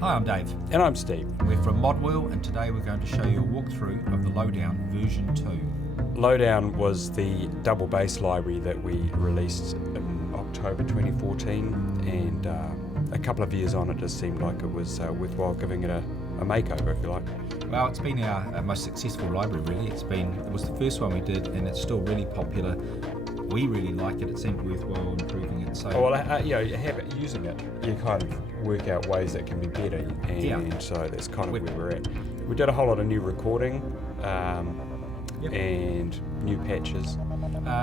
Hi, I'm Dave. And I'm Steve. We're from MODWHEEL, and today we're going to show you a walkthrough of the Lowdown version 2. Lowdown was the double bass library that we released in October 2014, and a couple of years on it just seemed like it was worthwhile giving it a makeover, if you like. Well, it's been our most successful library, really. It was the first one we did, and it's still really popular. We really like it. It seemed worthwhile improving it. So, Using it, you kind of work out ways that can be better, and so that's kind of where we're at. We did a whole lot of new recording and new patches.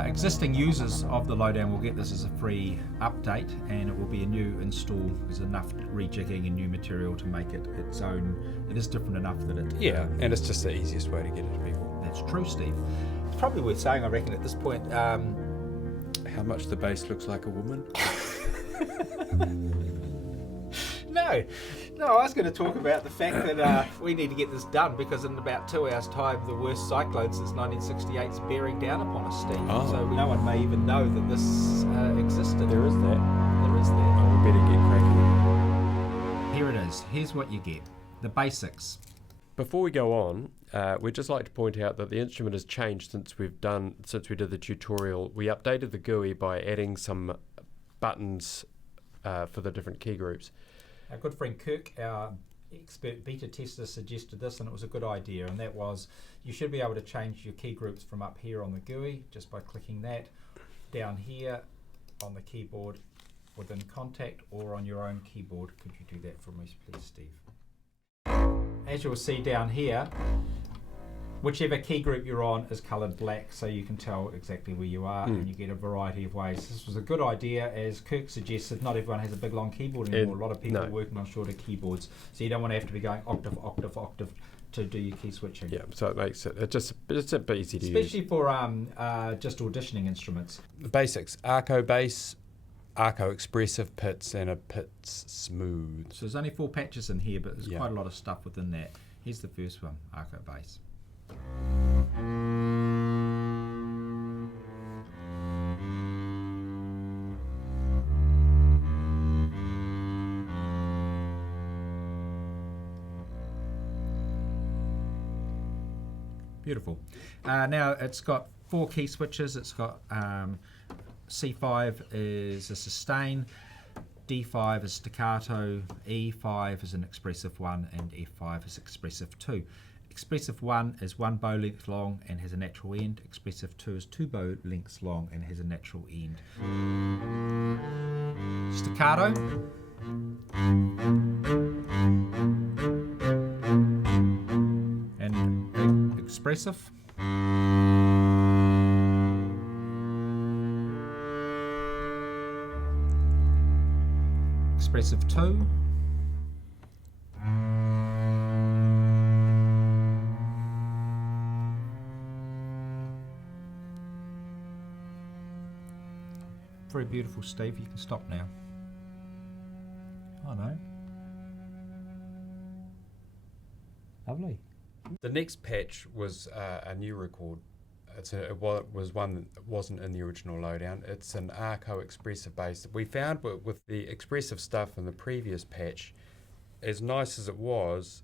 Existing users of the Lowdown will get this as a free update, and it will be a new install. There's enough rejigging and new material to make it its own. It is different enough that it... And it's just the easiest way to get it to people. That's true, Steve. It's probably worth saying, I reckon, at this point... how much the bass looks like a woman? No, I was going to talk about the fact that we need to get this done, because in about 2 hours' time, the worst cyclone since 1968 is bearing down upon us, Steve. Oh. So no one may even know that this existed. There is that. There is that. Oh, we better get cracking. Here it is. Here's what you get. The basics. Before we go on, we'd just like to point out that the instrument has changed since we did the tutorial. We updated the GUI by adding some buttons for the different key groups. Our good friend Kirk, our expert beta tester, suggested this, and it was a good idea, and that was you should be able to change your key groups from up here on the GUI just by clicking that, down here on the keyboard within Kontakt, or on your own keyboard. Could you do that for me, please, Steve? As you'll see down here, whichever key group you're on is coloured black, so you can tell exactly where you are, and you get a variety of ways. This was a good idea. As Kirk suggested, not everyone has a big long keyboard anymore. A lot of people are working on shorter keyboards, so you don't want to have to be going octave, octave, octave to do your key switching. Yeah, so it makes it's a bit easy to use. Especially for just auditioning instruments. The basics: Arco bass, Arco Expressive pits, and a Pizz Smooth. So there's only 4 patches in here, but there's quite a lot of stuff within that. Here's the first one, Arco bass. Beautiful. Now it's got 4 key switches. It's got C5 is a sustain, D5 is staccato, E5 is an expressive 1, and F5 is expressive 2. Expressive 1 is 1 bow length long and has a natural end. Expressive 2 is 2 bow lengths long and has a natural end. Staccato. And expressive. Expressive 2. Very beautiful, Steve. You can stop now. Oh no. Lovely. The next patch was a new record. It was one that wasn't in the original Lowdown. It's an Arco Expressive bass. We found with the expressive stuff in the previous patch, as nice as it was,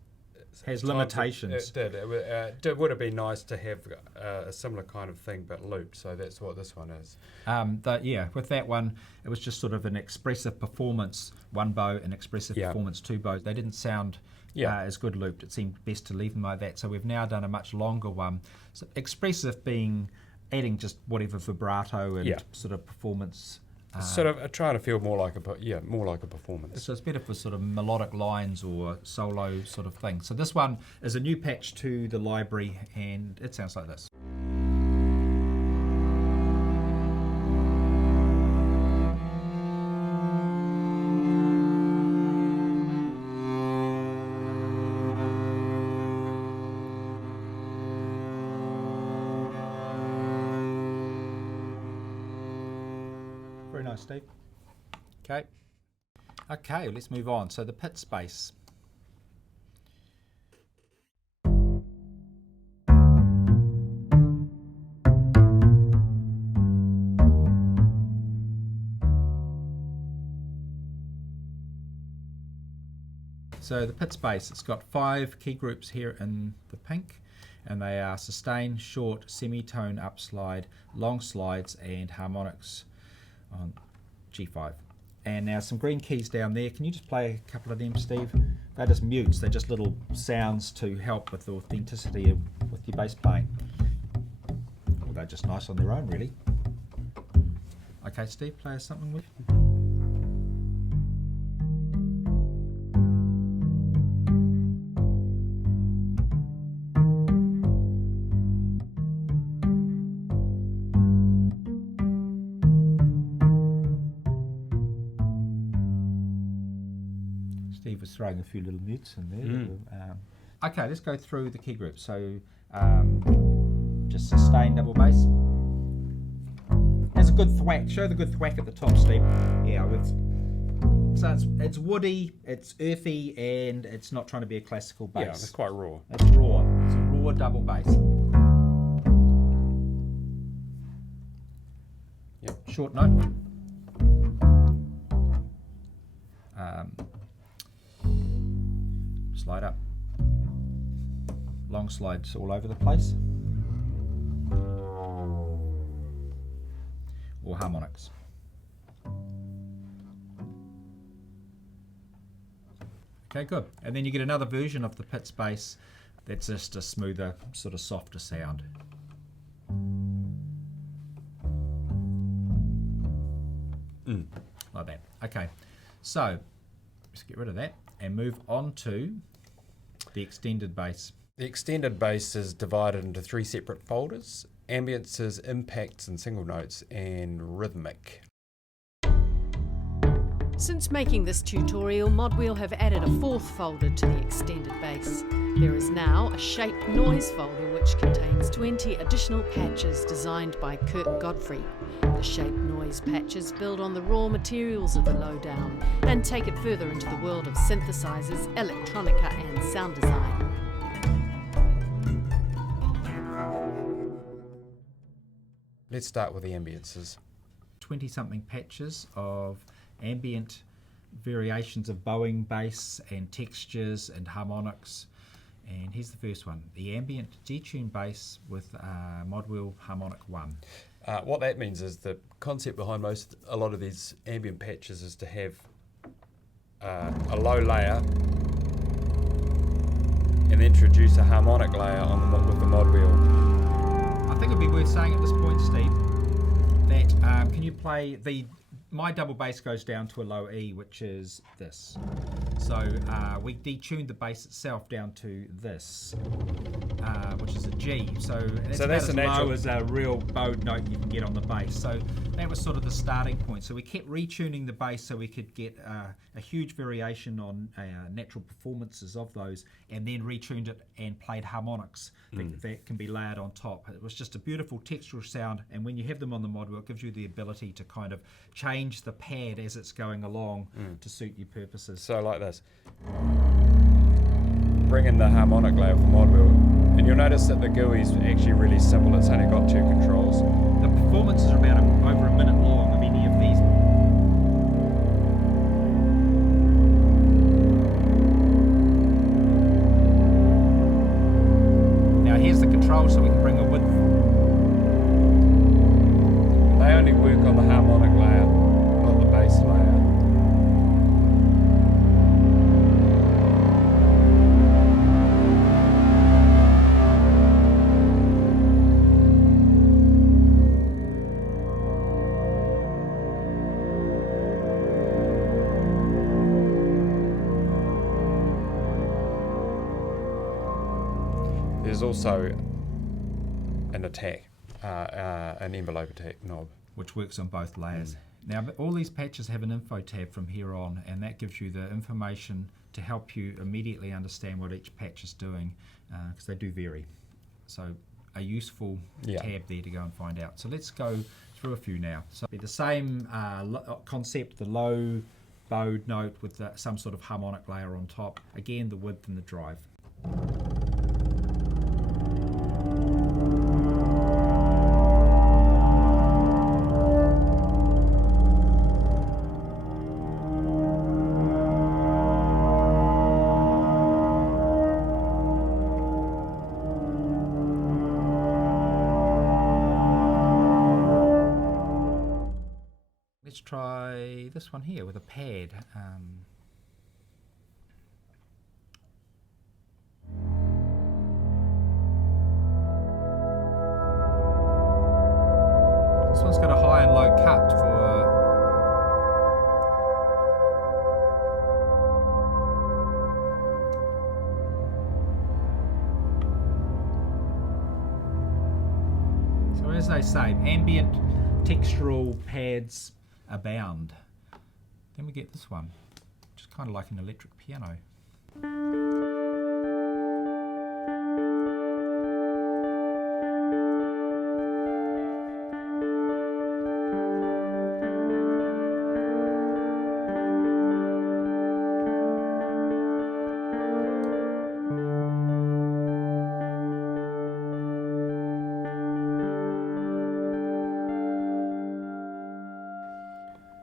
has limitations. It would have been nice to have a similar kind of thing but looped, so that's what this one is. With that one, it was just sort of an expressive performance, 1 bow, and expressive performance, 2 bows. They didn't sound as good looped. It seemed best to leave them like that, so we've now done a much longer one. So expressive being adding just whatever vibrato and sort of performance. Sort of trying to feel more like a performance. So it's better for sort of melodic lines or solo sort of thing. So this one is a new patch to the library, and it sounds like this. Very nice, Steve. Okay, let's move on. So the Pizz Bass. So the Pizz Bass, it's got 5 key groups here in the pink, and they are sustain, short, semitone upslide, long slides, and harmonics on G5. And now some green keys down there. Can you just play a couple of them, Steve? They're just mutes. They're just little sounds to help with the authenticity with your bass playing. Well, they're just nice on their own, really. Okay, Steve, play us something with you. Steve was throwing a few little mutes in there. Okay, let's go through the key groups. So just sustain double bass. There's a good thwack. Show the good thwack at the top, Steve. Yeah, so it's woody, it's earthy, and it's not trying to be a classical bass. Yeah, it's quite raw. It's raw. It's a raw double bass. Yep. Short note. Slide up. Long slides all over the place. Or harmonics. Okay, good. And then you get another version of the Pizz Bass that's just a smoother, sort of softer sound. Like that. Okay, so let's get rid of that and move on to the extended bass. The extended bass is divided into 3 separate folders: Ambiences, Impacts and Single Notes, and Rhythmic. Since making this tutorial, MODWHEEL have added a 4th folder to the extended bass. There is now a shaped noise folder which contains 20 additional patches designed by Kurt Godfrey. The shaped noise patches build on the raw materials of the Lowdown and take it further into the world of synthesizers, electronica and sound design. Let's start with the Ambiences. 20-something patches of ambient variations of bowing bass and textures and harmonics. And here's the first one, the ambient detuned bass with MODWHEEL Harmonic 1. What that means is the concept behind a lot of these ambient patches is to have a low layer and introduce a harmonic layer on with the MODWHEEL. I think it'd be worth saying at this point, Steve, that can you play my double bass goes down to a low E, which is this. So we detuned the bass itself down to this, which is a G. So that's about as low as a real bowed note you can get on the bass. So that was sort of the starting point. So we kept retuning the bass so we could get a huge variation on natural performances of those, and then retuned it and played harmonics that can be layered on top. It was just a beautiful textural sound, and when you have them on the MODWHEEL, it gives you the ability to kind of change the pad as it's going along to suit your purposes. So like this. Bring in the harmonic layer for MODWHEEL, and you'll notice that the GUI is actually really simple. It's only got 2 controls. The performances are about over a minute long of any of these. Now here's the control so we can bring a width. They only work on the harmonic layer, not the bass layer. There's also an attack, an envelope attack knob, which works on both layers. Now, all these patches have an info tab from here on, and that gives you the information to help you immediately understand what each patch is doing, because they do vary. So a useful tab there to go and find out. So let's go through a few now. So the same concept, the low bowed note with some sort of harmonic layer on top. Again, the width and the drive. Let's try this one here with a pad. This one's got a high and low cut for. So as they say, ambient textural pads abound. Then we get this one, which is kind of like an electric piano.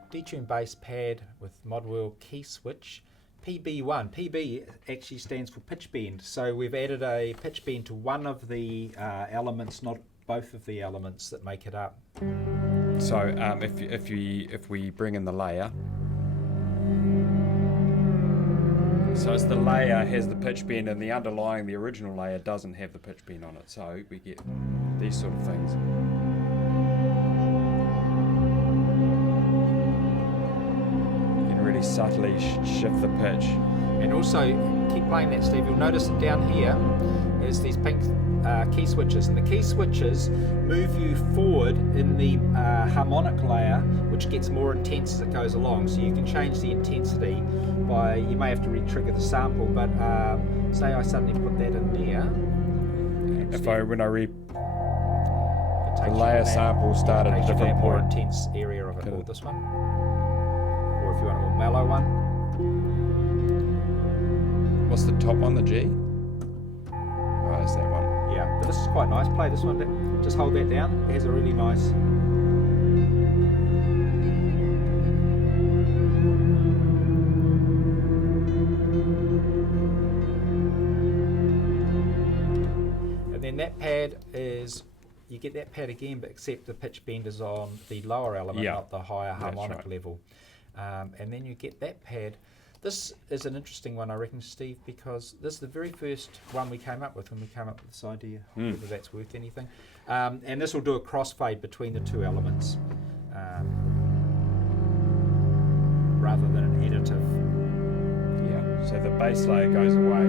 Detune bass pad with MODWHEEL key switch, PB1. PB actually stands for pitch bend, so we've added a pitch bend to one of the elements, not both of the elements that make it up. So if we bring in the layer, so it's the layer has the pitch bend and the underlying, the original layer doesn't have the pitch bend on it, so we get these sort of things. Really subtly shift the pitch. And also, keep playing that, Steve, you'll notice that down here is these pink key switches, and the key switches move you forward in the harmonic layer, which gets more intense as it goes along, so you can change the intensity by, you may have to re-trigger the sample, but say I suddenly put that in there. The layer sample started at a different more point. Intense area of it, or this one. Or if you want a more mellow one. What's the top one, the G? Oh, that's that one. Yeah, but this is quite nice. Play this one. Just hold that down. It has a really nice. And then that pad is, you get that pad again, but except the pitch bend is on the lower element, not the higher harmonic level. And then you get that pad. This is an interesting one, I reckon, Steve, because this is the very first one we came up with when we came up with this idea, whether that's worth anything. And this will do a crossfade between the two elements rather than an additive. Yeah, so the base layer goes away.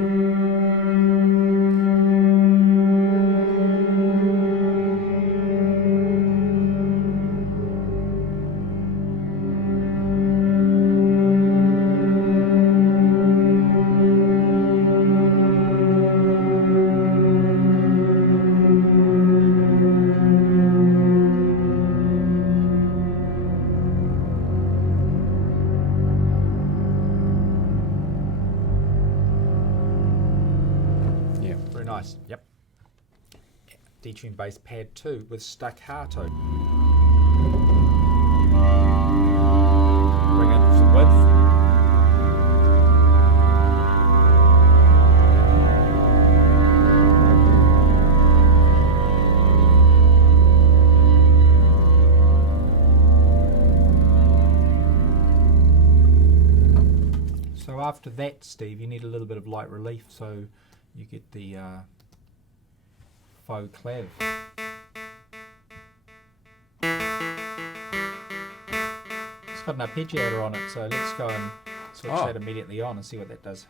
Nice, yep. Detune bass pad 2 with staccato. Bring in some width. So after that, Steve, you need a little bit of light relief, so you get the faux clav. It's got an arpeggiator on it, so let's go and switch that immediately on and see what that does.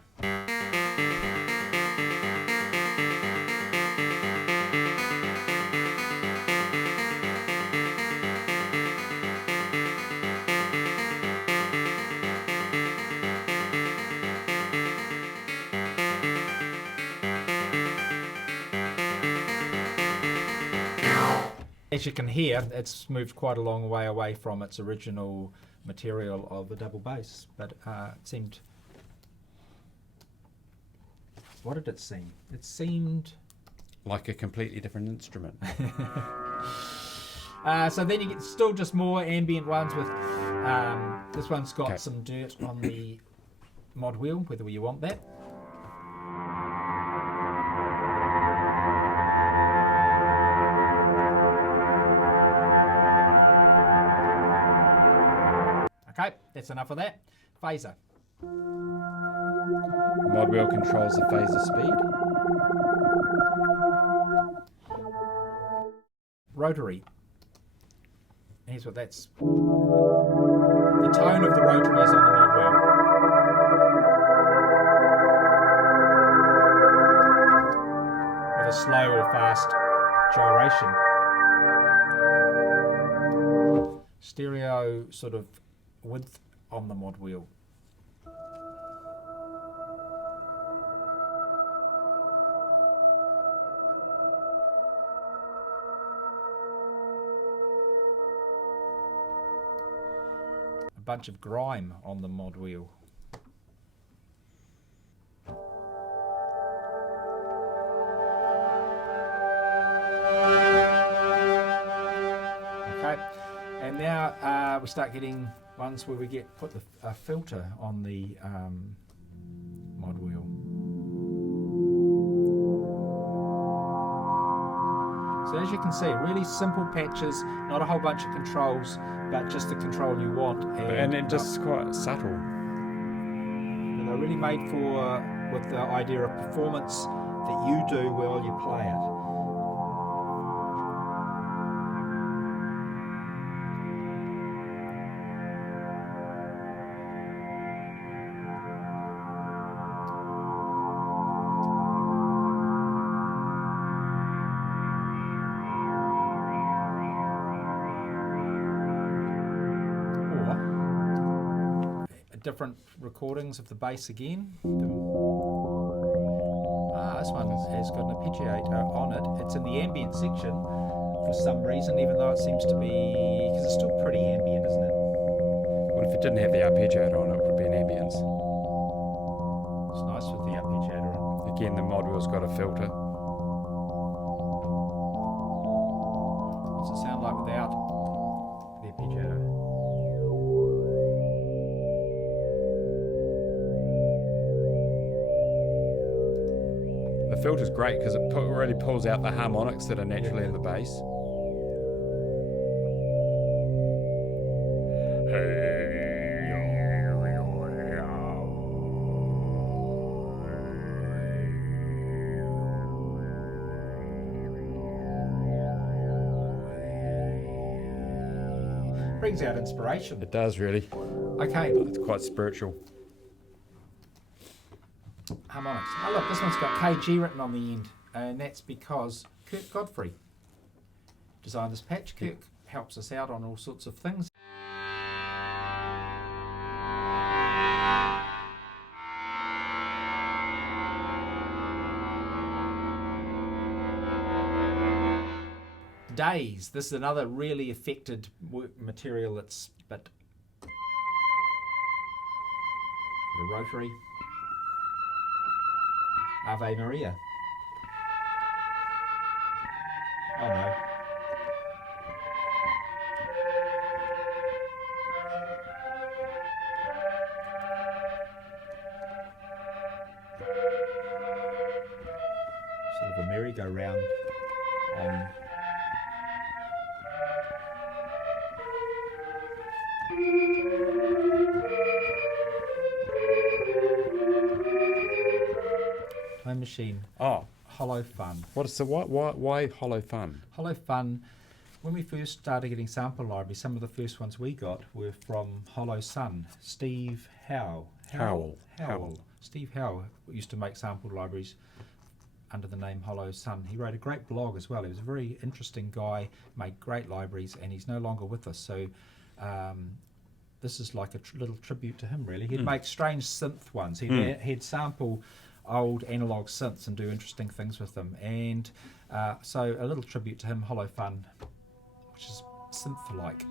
As you can hear, it's moved quite a long way away from its original material of the double bass, but it seemed... What did it seem? It seemed... like a completely different instrument. So then you get still just more ambient ones with... this one's got some dirt on the MODWHEEL, whether you want that. Okay, that's enough of that. Phaser. MODWHEEL controls the phaser speed. Rotary. Here's what that's. The tone of the rotary is on the MODWHEEL. With a slow or fast gyration. Stereo sort of width on the MODWHEEL. A bunch of grime on the MODWHEEL. Okay, and now we start getting ones where we put a filter on the MODWHEEL. So as you can see, really simple patches, not a whole bunch of controls, but just the control you want. And then just quite subtle. And they're really made with the idea of performance that you do while you play it. Different recordings of the bass again. This one has got an arpeggiator on it. It's in the ambient section for some reason, even though it seems to be, because it's still pretty ambient, isn't it? Well, if it didn't have the arpeggiator on it, would be an ambience. It's nice with the arpeggiator on. Again, the MODWHEEL's got a filter. What's it sound like without the arpeggiator? The filter's great because it really pulls out the harmonics that are naturally in the bass. Brings out inspiration. It does, really. Okay. It's quite spiritual. Harmonics. Now look, this one's got KG written on the end, and that's because Kirk Godfrey designed this patch. Kirk helps us out on all sorts of things. Days. This is another really affected material that's a rotary. Ave Maria. Oh no. Sort of a merry-go-round on. Time Machine. Oh, Hollow Fun. Why Hollow Fun? Hollow Fun. When we first started getting sample libraries, some of the first ones we got were from Hollow Sun. Steve Howell. Steve Howell used to make sample libraries under the name Hollow Sun. He wrote a great blog as well. He was a very interesting guy, made great libraries, and he's no longer with us. So this is like a little tribute to him, really. He'd make strange synth ones. He'd sample old analog synths and do interesting things with them. And so a little tribute to him, Hollow Fun, which is synth-like.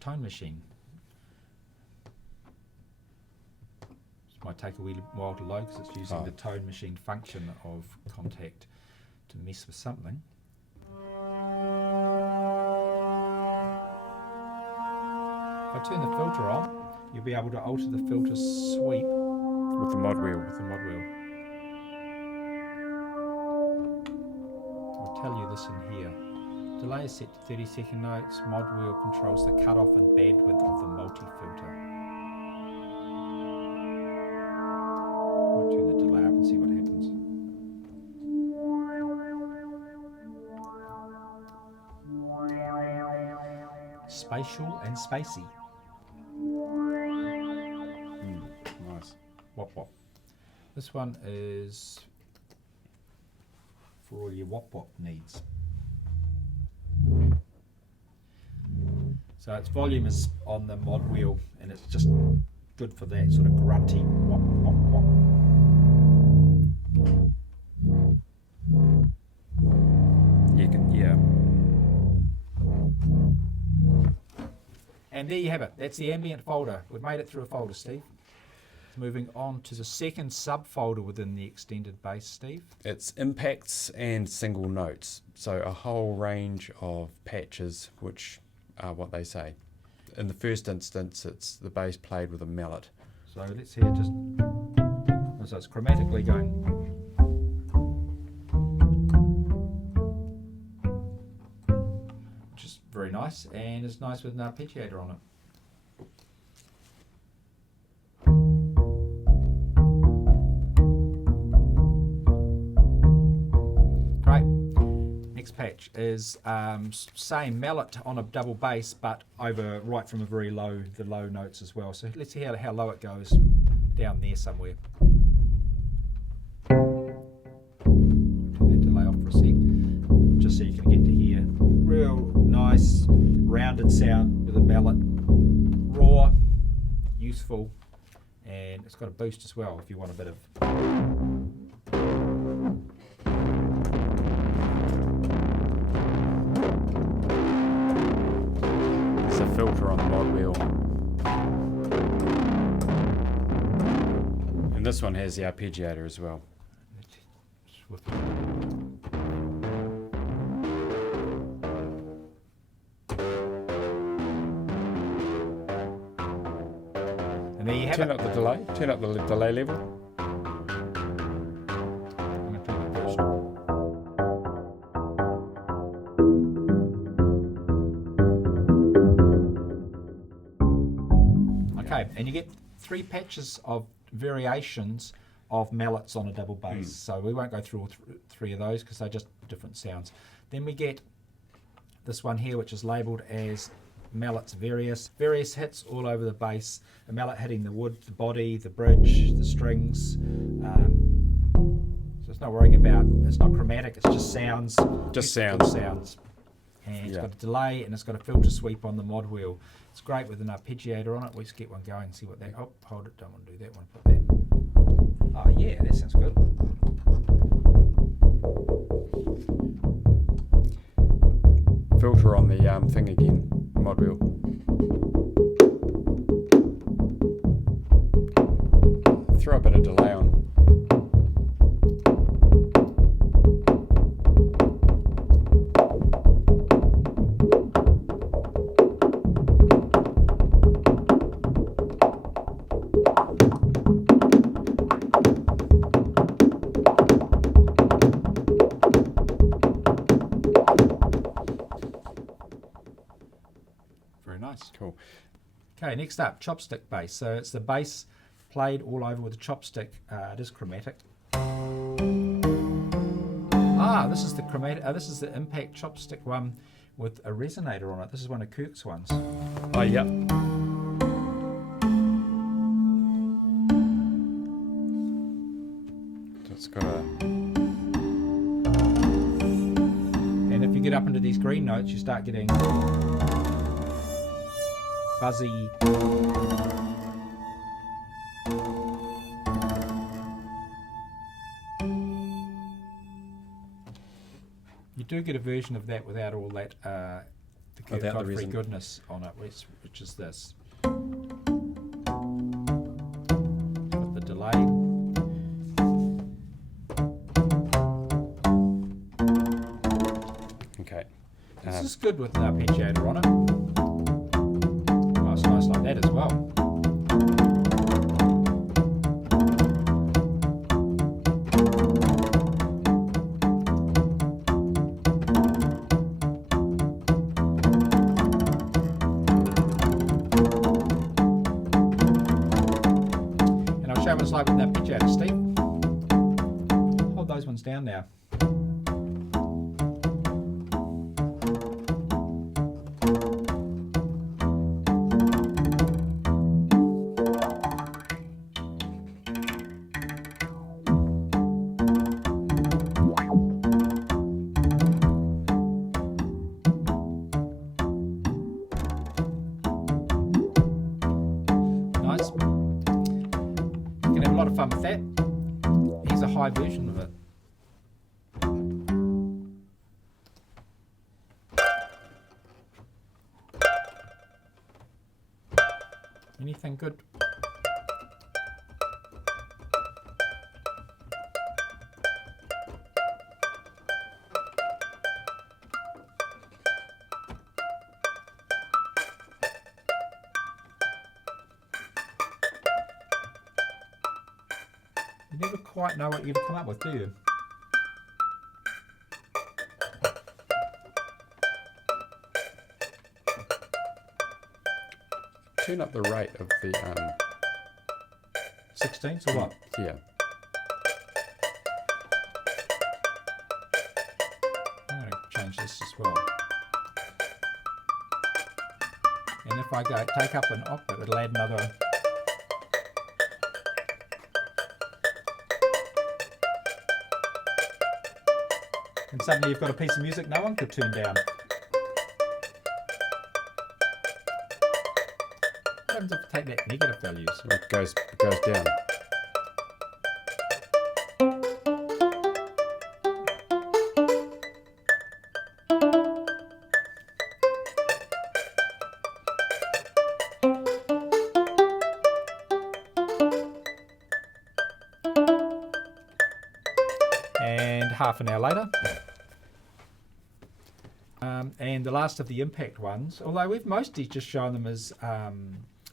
Tone Machine. This might take a wee while to load because it's using the Tone Machine function of Kontakt to mess with something. If I turn the filter on, you'll be able to alter the filter sweep With the mod wheel. With the mod wheel. I'll tell you this in here. Delay is set to 30-second notes. Mod wheel controls the cutoff and bandwidth of the multi-filter. I'll turn the delay up and see what happens. Spatial and spacey. Nice. Wop wop. This one is for all your wop wop needs. So its volume is on the mod wheel, and it's just good for that sort of grunty wop wop wop. You can, yeah. And there you have it. That's the ambient folder. We've made it through a folder, Steve. Moving on to the second subfolder within the extended bass, Steve. It's impacts and single notes. So a whole range of patches, which are what they say. In the first instance, it's the bass played with a mallet. So let's hear just, so it's chromatically going. Which is very nice, and it's nice with an arpeggiator on it. Patch is same mallet on a double bass, but over right from a very low, the low notes as well. So let's see how low it goes down there somewhere. Turn that delay off for a sec, just so you can get to hear real nice rounded sound with a mallet, raw, useful, and it's got a boost as well if you want a bit of. Filter on the mod wheel, and this one has the arpeggiator as well. And there you have Turn it. up the delay. Turn up the delay level. And you get 3 patches of variations of mallets on a double bass. So we won't go through all 3 of those because they're just different sounds. Then we get this one here, which is labelled as mallets various hits all over the bass. A mallet hitting the wood, the body, the bridge, the strings. So it's not worrying about, it's not chromatic, it's just sounds. Just sounds. And it's got a delay and it's got a filter sweep on the mod wheel. It's great with an arpeggiator on it. Let's get one going and see what that. Oh, hold it! Don't want to do that one. Put that. Oh yeah, that sounds good. Filter on the thing again, mod wheel. Throw a bit of delay on. Cool. Okay, next up, chopstick bass. So it's the bass played all over with a chopstick. It is chromatic. This is the chromatic. This is the impact chopstick one with a resonator on it. This is one of Kirk's ones. Oh, yep. It's got a. And if you get up into these green notes, you start getting fuzzy. You do get a version of that without all that the Kirk Godfrey goodness on it, which is this. With the delay. Okay. This is good with an arpeggiator on it. It's nice like that as well. show what it's like with that pitch out, Steve. Hold those ones down now. Nice. You can have a lot of fun with that. Here's a high version of it. Anything good? You never quite know what you're going to come up with, do you? Turn up the rate of the 16s or what? yeah. I'm going to change this as well. And if I go take up an octave, it'll add another. And suddenly you've got a piece of music no one could turn down. What happens if you take that negative values? It goes down. And half an hour later. And the last of the impact ones, although we've mostly just shown them as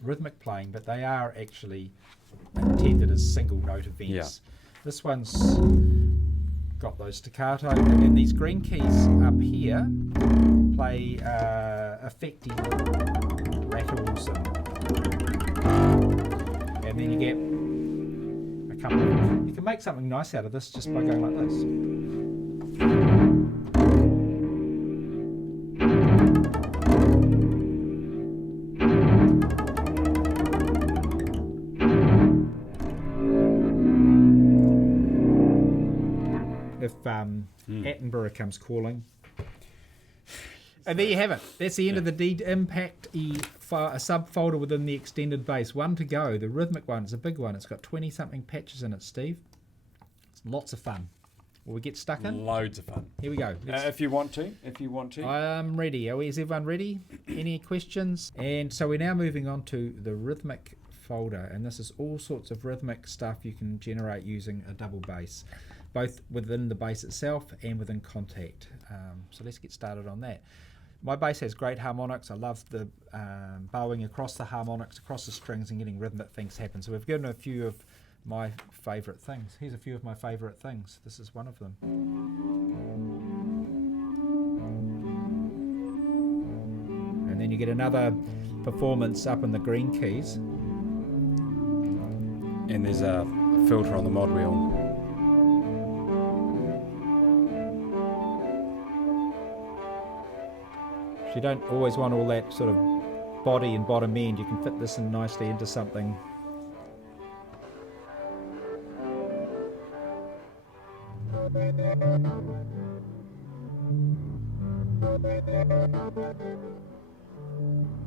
rhythmic playing, but they are actually intended as single note events. Yeah. This one's got those staccato, and then these green keys up here play effecty rattles, and then you get a couple of, you can make something nice out of this just by going like this. If Attenborough comes calling. And there you have it. That's the end of the D Impact a subfolder within the extended bass. One to go. The rhythmic one is a big one. It's got 20-something patches in it, Steve. It's lots of fun. Will we get stuck in? Loads of fun. Here we go. If you want to. I'm ready. Is everyone ready? Any questions? And so we're now moving on to the rhythmic folder. And this is all sorts of rhythmic stuff you can generate using a double bass, both within the bass itself and within Kontakt. So let's get started on that. My bass has great harmonics. I love the bowing across the harmonics, across the strings, and getting rhythmic things happen. So we've given a few of my favourite things. Here's a few of my favourite things. This is one of them. And then you get another performance up in the green keys. And there's a filter on the mod wheel. If you don't always want all that sort of body and bottom end, you can fit this in nicely into something.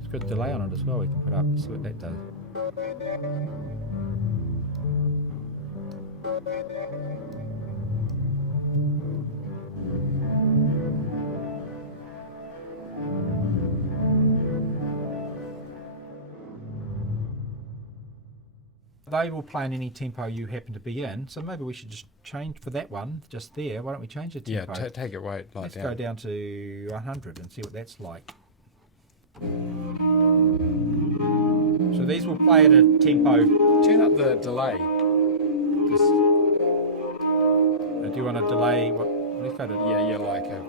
It's got a delay on it as well we can put up, see what that does. They will play in any tempo you happen to be in, so maybe we should just change for that one, just there. Why don't we change the tempo? Yeah, take it right Let's down. go down to 100 and see what that's like. So these will play at a tempo. Turn up the delay. Do you want to delay? What? Let's go to. Yeah, like a.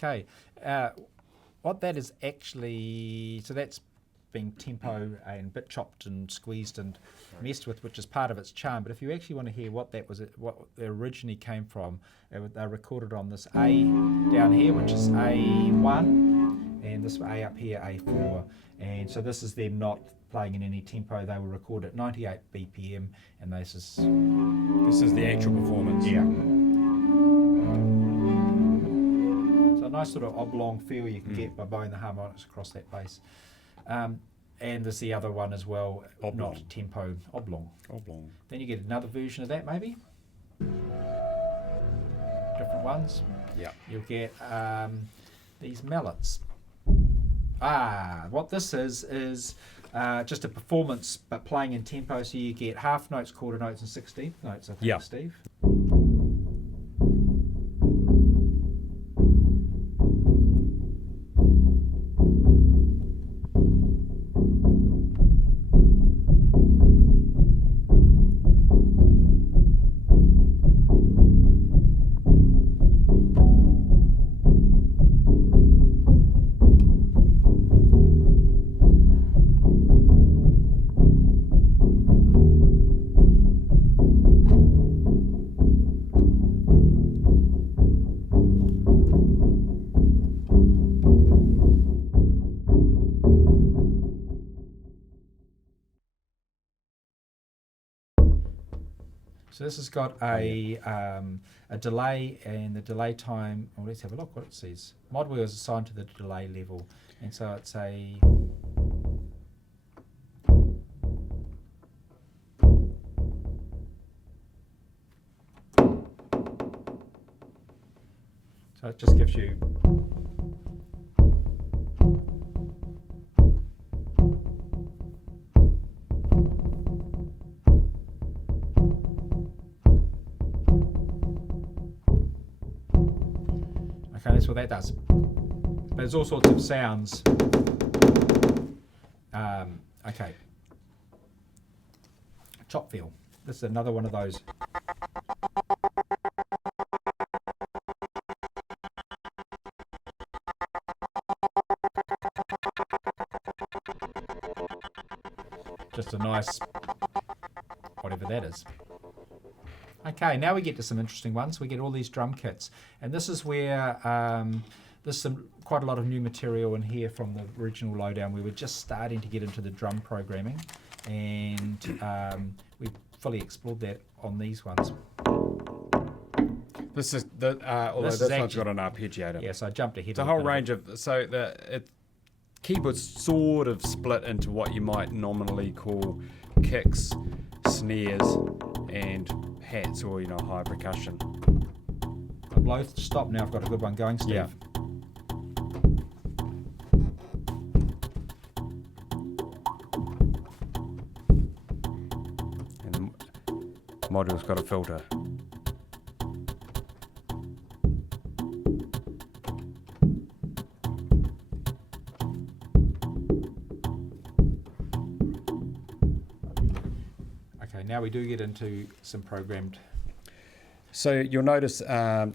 Okay, what that is actually, so that's being tempo and bit chopped and squeezed and messed with, which is part of its charm. But if you actually want to hear what that was, what it originally came from, they recorded on this A down here, which is A1, and this A up here, A4. And so this is them not playing in any tempo. They were recorded at 98 BPM, and this is the actual performance. Yeah. So a nice sort of oblong feel you can get by bowing the harmonics across that bass. And there's the other one as well, Oblong. not tempo, oblong. Oblong. Then you get another version of that maybe. Different ones. Yeah. You'll get these mallets. What this is just a performance but playing in tempo, so you get half notes, quarter notes and 16th notes, I think, Yeah. Steve. So this has got a delay, and the delay time, well, let's have a look what it says. MODWHEEL is assigned to the delay level, and so it's a... So it just gives you... Okay, that's what that does. But there's all sorts of sounds. Okay. Chop feel. This is another one of those. Just a nice, whatever that is. Okay, now we get to some interesting ones. We get all these drum kits, and this is where there's quite a lot of new material in here from the original Lowdown. We were just starting to get into the drum programming, and we fully explored that on these ones. This is although this one's got an arpeggiator. Yes, I jumped ahead. It's a whole range of keyboard's sort of split into what you might nominally call kicks, snares, and hats, or high percussion. I'll blow stop now. I've got a good one going, Steve. Yeah. And the MODWHEEL's got a filter. Okay, now we do get into some programmed. So you'll notice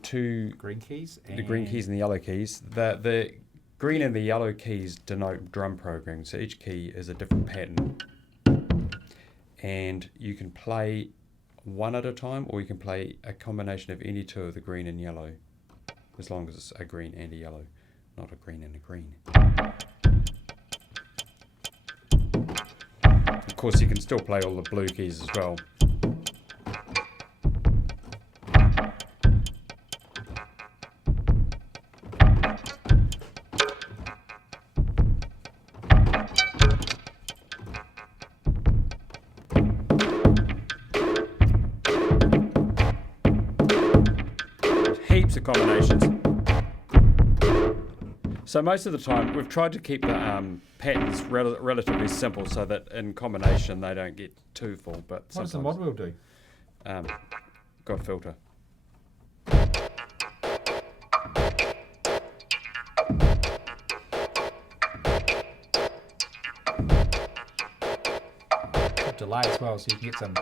two green keys. The green keys and the yellow keys. The green and the yellow keys denote drum programming. So each key is a different pattern. And you can play one at a time, or you can play a combination of any two of the green and yellow, as long as it's a green and a yellow, not a green and a green. Of course, you can still play all the blue keys as well. Heaps of combinations. So most of the time we've tried to keep the patterns relatively simple, so that in combination they don't get too full. But what does the MODWHEEL do? Got a filter. Good delay as well, so you can get some.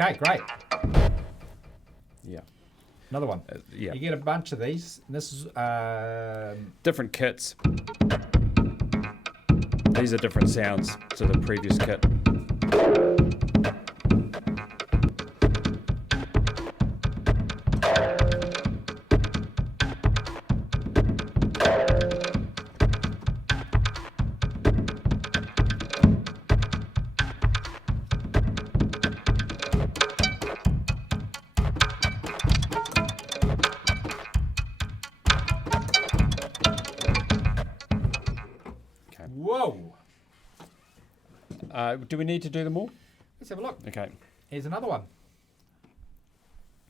Okay, great. Yeah. Another one. Yeah. You get a bunch of these. This is Different kits. These are different sounds to the previous kit. whoa. Do we need to do them all? Let's have a look. Okay. Here's another one.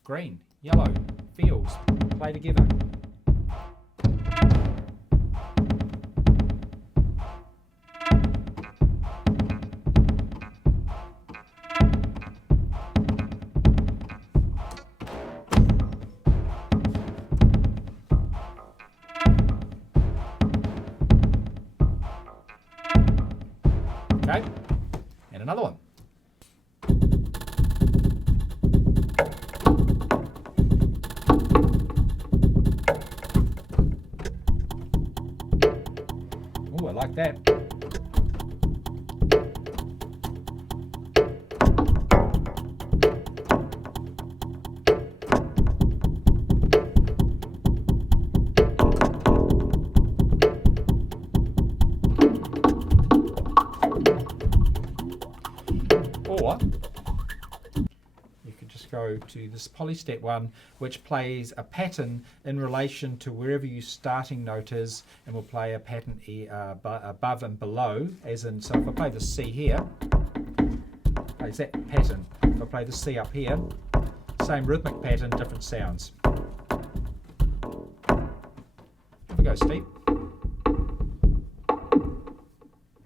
Green, yellow, feels, play together. Okay, and another one. Oh, I like that. Or you could just go to this polystep one, which plays a pattern in relation to wherever your starting note is, and will play a pattern above and below, as in, so if I play the C here, plays that pattern. If I play the C up here, same rhythmic pattern, different sounds. Have a go, Steve.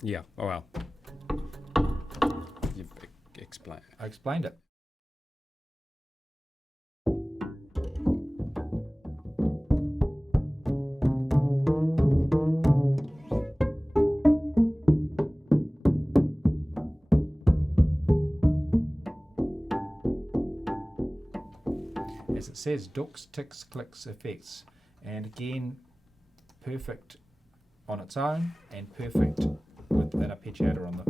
Yeah. Oh well. You've explained. I explained it. As it says, dooks, ticks, clicks, effects. And again, perfect on its own and perfect with an arpeggiator on the...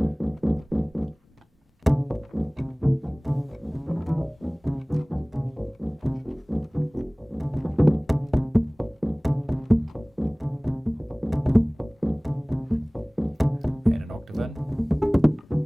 and an octave in.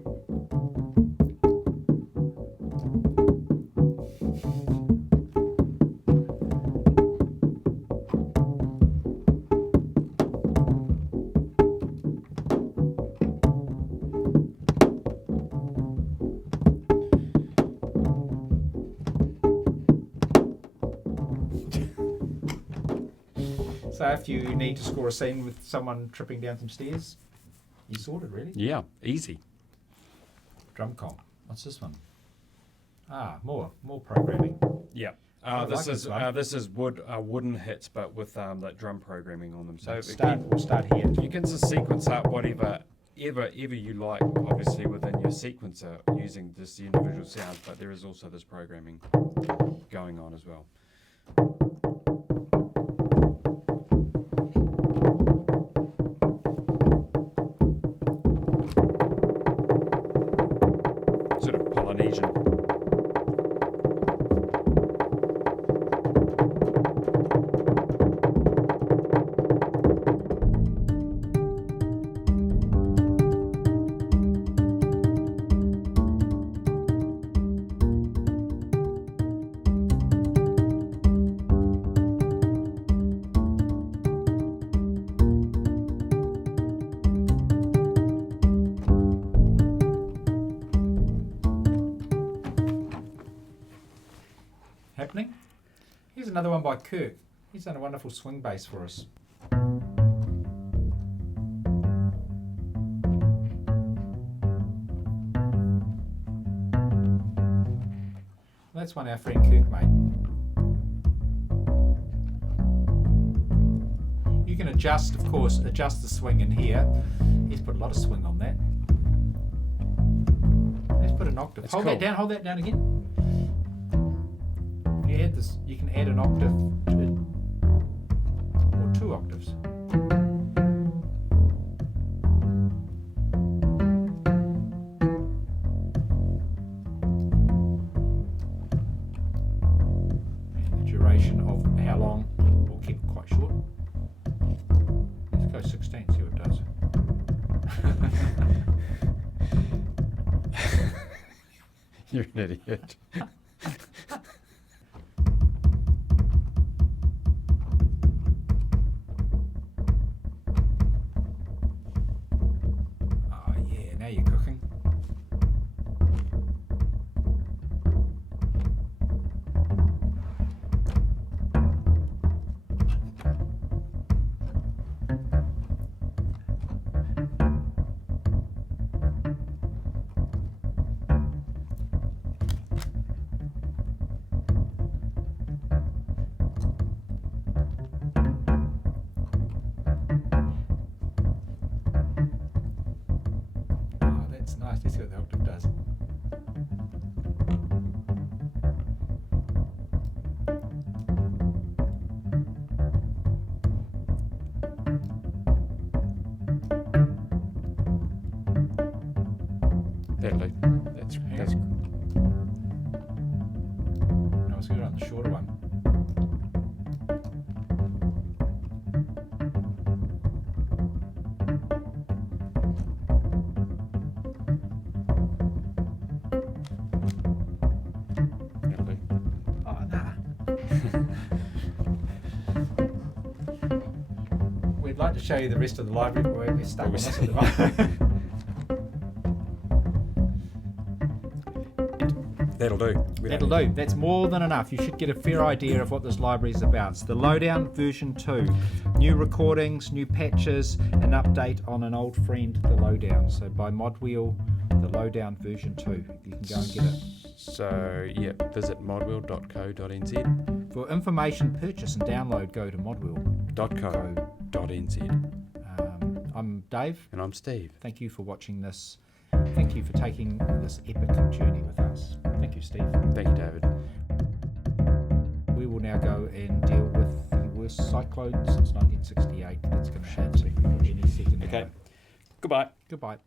So if you need to score a scene with someone tripping down some stairs, you sorted, really. Yeah. Easy. Drum comp. What's this one? Ah, more programming. Yeah. I like This this is one. wooden hits, but with that drum programming on them. So We'll start here. you can just sequence up whatever you like, obviously within your sequencer, using just the individual sounds. But there is also this programming going on as well. Sort of Polynesian. Happening. Here's another one by Kirk. He's done a wonderful swing bass for us. That's one our friend Kirk made. You can adjust, of course, adjust the swing in here. He's put a lot of swing on that. Let's put an octave. That's Hold cool. that down, hold that down again. add this, you can add an octave or 2 octaves. And the duration of how long, we'll keep it quite short. Let's go 16, see what it does. You're an idiot. Oh yeah, now you're cooking. Nice, let's see what the octave does. That'll do. That's I was good on the shorter one. that'll do. Oh, nah. We'd like to show you the rest of the library, but we're stuck on this at the moment. That'll do. That'll do. That's more than enough. You should get a fair idea of what this library is about. It's the Lowdown version 2. New recordings, new patches, an update on an old friend, the Lowdown. So by MODWHEEL, the Lowdown version 2. You can go and get it. So, yeah, visit modwheel.co.nz. For information, purchase and download, go to modwheel.co.nz. I'm Dave. And I'm Steve. Thank you for watching this. Thank you for taking this epic journey with us. Thank you, Steve. Thank you, David. We will now go and deal with the worst cyclone since 1968 that's going to happen any second now. Okay. Goodbye. Goodbye.